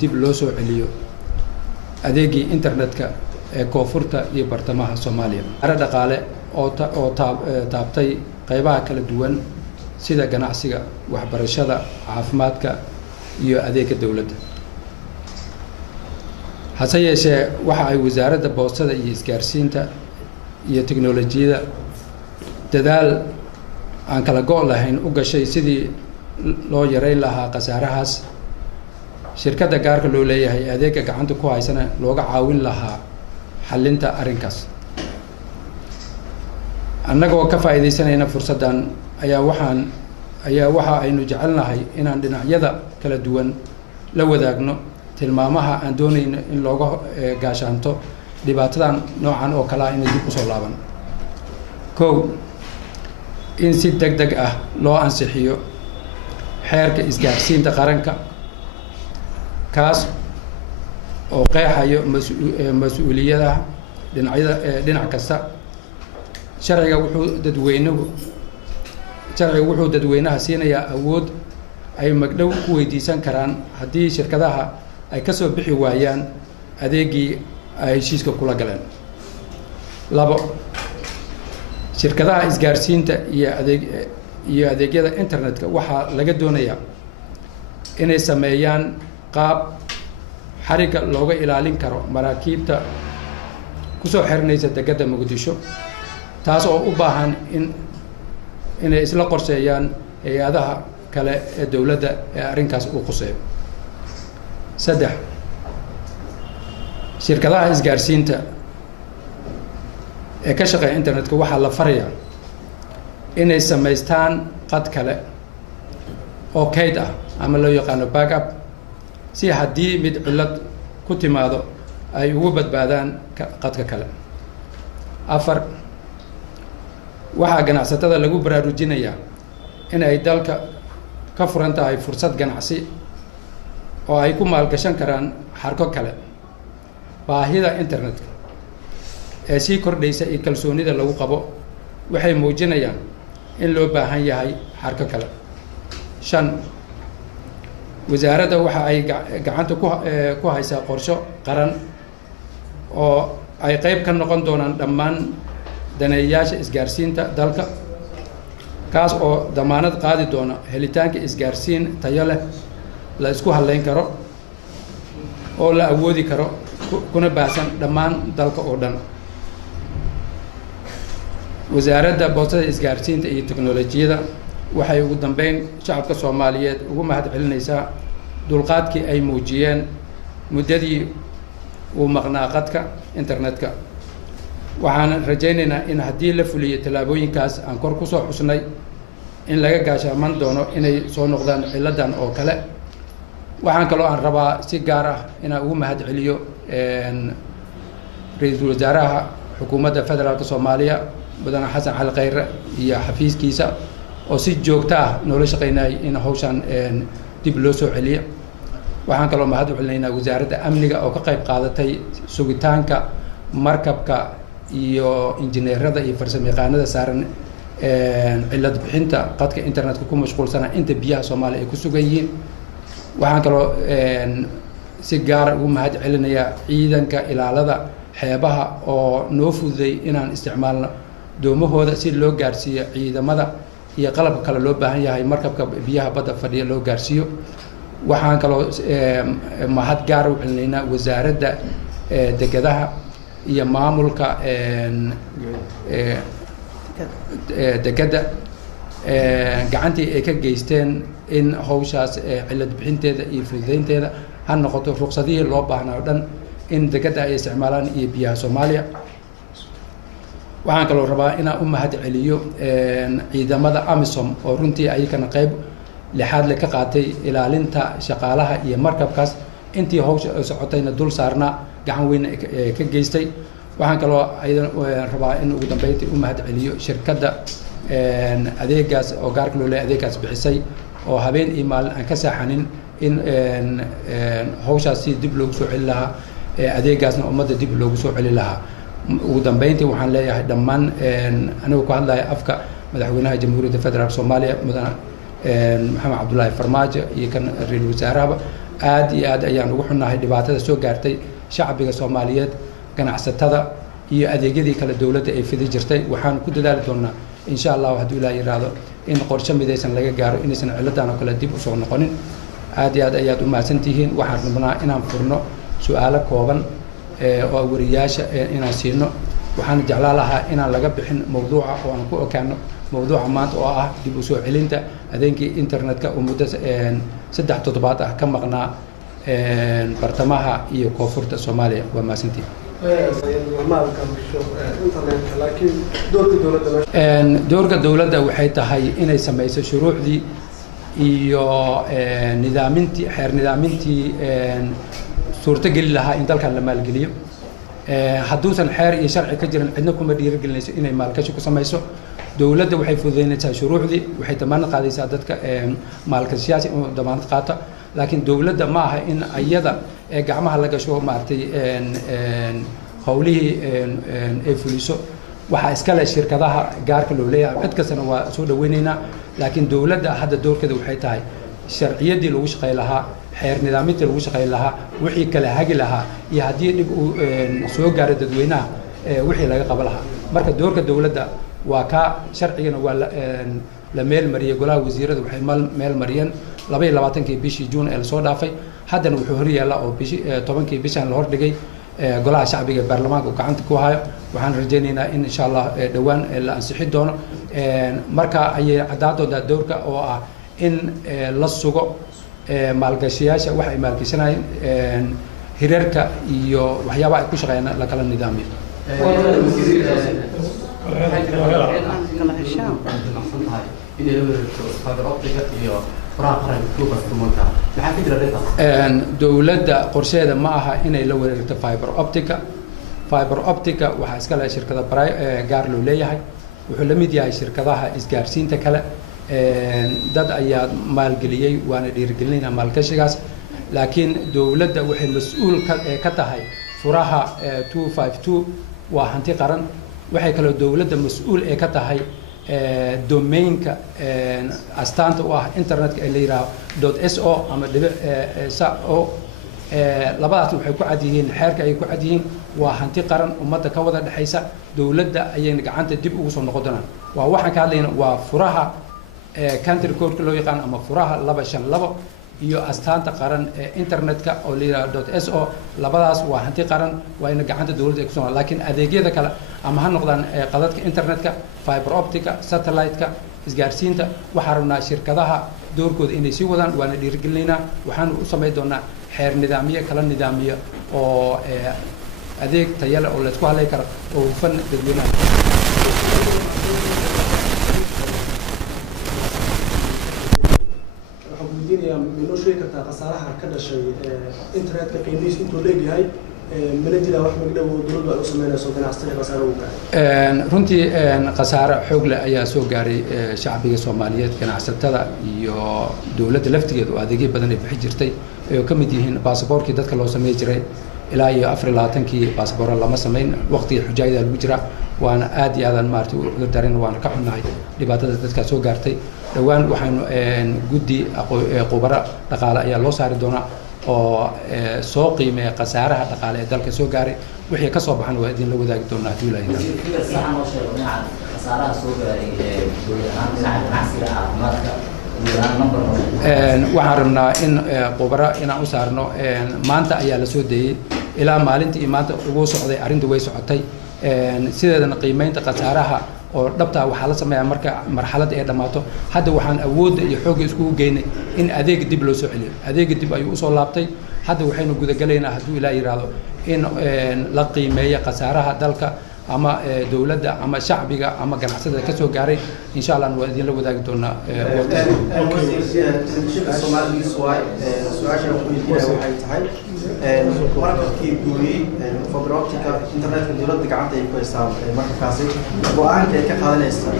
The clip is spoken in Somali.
dib loo soo celiyo adeegii internetka ee koonfurta iyo bartamaha Soomaaliya ara dhaqaale oo taabtay qaybaha kala duwan sida ganacsiga, waxbarashada, caafimaadka iyo adeegga dawladda. hase yeeshee waxa ay wasaaradda boostada iyo isgaarsiinta iyo tiknoolajiyada dadaal aan kala go' lahayn u gashay sidii loo yareyn lahaa khasaarahaas shirkadda gaarka loo leeyahay adeegga gacanta ku haysana looga caawin lahaa xallinta arrinkaas. annagoo ka faa'iidaysanayna fursaddan ayaa waxa aynu jecelnahay inaan dhinacyada kala duwan la wadaagno tilmaamaha aan doonayno in looga gaashaanto dhibaatadan noocan oo kale ah inay dib u soo laaban. kow, in si degdeg ah loo ansixiyo xeerka isgaarsiinta qaranka kaas oo qeexayo mas-uuliyadaha dhinac kasta. sharciga wuxuu dadweynaha siinayaa awood ay magdhow ku weydiisan karaan haddii shirkadaha ay ka soo bixi waayaan adeegii ay heshiiska kula galeen. labo, shirkadaha isgaarsiinta iyo adeegyada internetka waxaa laga doonayaa inay sameeyaan qaab xarigga looga ilaalin karo maraakiibta kusoo xiranaysa dekedda Muqdisho, taas oo u baahan inay isla qorsheeyaan hay-adaha kale ee dawladda ee arrinkaas uu quseeyo. saddex, shirkadaha isgaarsiinta ee ka shaqeeya internetka waxaa la farayaa inay samaystaan qad kale oo kayd ah ama loo yaqaano backup si haddii mid cillad ku timaado ay ugu badbaadaan qadka kale. afar, waxaa ganacsatada lagu baraarujinayaa in ay dalka ka furan tahay fursad ganacsi oo ay ku maalgashan karaan xarko kale. baahida internetka ee sii kordhaysa iyo kalsoonida lagu qabo waxay muujinayaan in loo baahan yahay xarko kale. shan, wasaaradda waxa ay gacanta ku haysaa qorsho qaran oo ay qayb ka noqon doonaan dhammaan daneeyayaasha isgaarsiinta dalka, kaas oo damaanad qaadi doona helitaanka isgaarsiin tayo leh, la isku halayn karo, oo la awoodi karo, kuna baahsan dhammaan dalka oo dhan. wasaaradda boostada, isgaarsiinta iyo tiknoolajiyada waxay ugu dambeyn shacabka Soomaaliyeed ugu mahad celinaysaa dulqaadkii ay muujiyeen muddadii uu maqnaa qadka internetka. waxaan rajaynaynaa in haddii la fuliyo tallaabooyinkaas aan kor ku soo xusnay in laga gaashaaman doono inay soo noqdaan ciladan oo kale. waxaan kaloo aan rabaa si gaar ah inaan ugu mahad celiyo ra-iisul wasaaraha xukuumadda federaalka Soomaaliya mudane Xasan Cali Khayre iyo xafiiskiisa oo si joogto ah noola shaqeynayay in hawshan dib loo soo celiyo. waxaan kaloo mahad u celinaynaa wasaaradda amniga oo ka qayb qaadatay sugitaanka markabka iyo injineerada iyo farsamayaqaanada saaran cillad bixinta qadka internetka ku mashquulsana inta biyaha Soomaaliya ay ku sugan yihiin. waxaan kaloo si gaara ugu mahad celinayaa ciidanka ilaalada xeebaha oo noo fududay inaan isticmaalno doomahooda si loo gaarsiiyo ciidamada iyo qalabka kale loo baahan yahay markabka biyaha badda fadhiya loo gaarsiiyo. waxaan kaloo mahad gaar u celinaynaa wasaaradda dekedaha iyo maamulka dekedda gacantii ay ka geysteen in hawshaas cillad bixinteeda iyo fududeynteeda ha noqoto ruqsadihii loo baahnaa oo dhan in dekedda ay isticmaalaan iyo biyaha Soomaaliya. waxaan kaloo rabaa inaan u mahad celiyo ciidamada AMISOM oo runtii ayagana qayb lixaad le ka qaatay ilaalinta shaqaalaha iyo markabkaas intii hawsha socotayna dul saarnaa gacan weyn ka geystay. waxaan kaloo rabaa in ugu dambeyntii u mahad celiyo shirkadda adeegaas oo gaarka loo leeyahay adeegaas bixisay oo habeen iyo maalin aan ka saaxanin in hawshaas si dib loogu soo celi lahaa adeegaasna ummadda dib loogu soo celi lahaa. ugu dambeyntii waxaan leeyahay dhammaan anigu ku hadlaya afka madaxweynaha jamhuuriyadda federaalk soomaaliya mudane maxamed cabdullaahi farmaajo iyo kan ra-iisul wasaarahaba aad iyo aad ayaan ugu xunnahay dhibaatada soo gaartay shacbiga soomaaliyeed ganacsatada iyo adeegyadii kale dowladda ay fidi jirtay waxaan ku dadaali doonaa insha allahu hadduu ilaah yiraahdo in qorshe midaysan laga gaaro inaysan ciladan oo kale dib usoo noqonin aad iyo aad ayaad u mahadsantihiin waxaan rabnaa inaan furno su-aalo kooban oo wariyaasha inaan siino waxaan jeclaan lahaa inaan laga bixin mawduuca oo aan ku ogaano mawduuca maanta oo ah dib u soo celinta adeegii internetka oo muddo 3 toddobaad ah ka maqnaa bartamaha iyo koonfurta Soomaaliya waa mahadsantihiin doorka dowladda waxay tahay inay samayso shuruucdii iyo nidaamintii xeer nidaamintii suurtageli lahaa in dalkan la maalgeliyo hadduusan xeer iyo sharci ka jirin cidna kuma dhiirigelinayso inay maalgashi ku samayso dowladda waxay fududeynaysaa shuruucdii waxay damaanad qaadaysaa dadka maalgashiyaasha inuu damaanad qaato laakiin dowladda ma aha in iyada gacmaha la gasho maartay howlihii ay fuliso waxaa iska leh shirkadaha gaarka loo leeyahay cid kastana waa soo dhaweynaynaa laakiin dowladda hadda doorkeeda waxay tahay sharciyadii lagu shaqay lahaa xeer nidaamintii lagu shaqay lahaa wixii kale hagi lahaa iyo haddii dhib uu soo gaaro dadweynaha wixii laga qaban lahaa marka doorka dowladda waa ka sharcigana waa la meel mariyay golaha wasiirada waxay meel mariyeen 22kii bishii Juun ee soo dhaafay haddana wuxuu hor yaala oo bishii 10kii bishan la hordhigay golaha shacbiga baarlamaanka gacanta ku hayo waxaan rajaynaynaa in insha Allah dhawaan la ansixi doono marka ayay cadaadooda doorka oo ah in la sugo maalgashiyaasha wax ay maalgashanayeen hirarka iyo waxyaabaha ay ku shaqeeyaan la kala nidaamiyo dowladda qorsheeda ma aha inay la wareegto fiber optica waxaa iska leh shirkada gaar loo leeyahay wuxuu la mid yahay shirkadaha isgaarsiinta kale dad ayaa maalgeliyey waana dhiirigelinayna maalgashigaas laakiin dowladda waxay mas'uul ka tahay furaha 252 waa hanti qaran waxay kaloo dowladda mas'uul ka tahay domainka astaanta u ah internetka ee la yiraahdo .so ama .so labadaas waxay ku cad yihiin xeerka ay ku cad yihiin waa hanti qaran ummadda ka wada dhaxaysa dowladda ayayna gacanta dib ugu soo noqon doonaan waa waxaan ka hadlayna waa furaha country code loo yaqaan ama furaha 252 iyo astaanta qaran internetka oo la yiraahdo .so labadaas waa hanti qaran waa in gacanta dowladda ay ku soo laakiin adeegyada kale ama ha noqdaan qadadka internetka fiber optica satellite-ka isgaarsiinta waxaan rabnaa shirkadaha doorkooda inay sii wadaan waana dhiirigelinaynaa waxaan u sameyn doonaa xeer nidaamiye kala nidaamiyo oo adeeg tayo leh oo la isku haleyn karo oo hufan dadweynaha minoo sheegi kartaa khasaaraha ka dhashay internetka qiimihiisa intuu leegyahay mana jiraa wax magdhow dowladdu ay u sameynayso ganacsatada khasaaro ugu gaaray runtii khasaare xoog leh ayaa soo gaaray shacbiga Soomaaliyeed ganacsatada iyo dowladda laftigeedu adeegyo badan ay bixi jirtay oo ka mid yihiin baasaboorkii dadka loo sameey jiray ilaa iyo 24kii baasaboor lama sameyn waqtiga xujaayada lagu jira waana aad iyo aad maartay u darin waana ka xunnahay dhibaatada dadka soo gaartay dhawaan waxaanu guddi khubaro dhaqaale ayaa loo saari doonaa oo soo qiimeeya khasaaraha dhaqaale ee dalka soo gaaray wixii ka soo baxan waa idin la wadaagi doonaa hadii la yiraahdo khasaaraha soo gaaray dowladda ganacsiga caafimaadka waxaan rabnaa in khubaro inaan u saarno maanta ayaa la soo deeyay ilaa maalintii maanta ugu socday arrinta way socotay sideedana qiimeynta khasaaraha oo dhabta waxaa la sameeyaa marka marxaladda ay dhamaato hadda waxaan awoodda iyo xoogga iskugu geynay in adeeg dib loo soo celiyo adeeg dib ayuu u soo laabtay hadda waxaynu gudagalaynaa hadduu ilaa yiraahdo in la qiimeeyo khasaaraha dalka ama dowladda ama shacbiga ama ganacsatada ka soo gaaray insha Allah waa idin la wadaagi doonaa shirka Soomaaliya su'aasha waxay tahay markii guuriyay fiber optica internetka dowladda gacanta ay ku haystaan markaasi go'aanka ay ka qaadanaysaa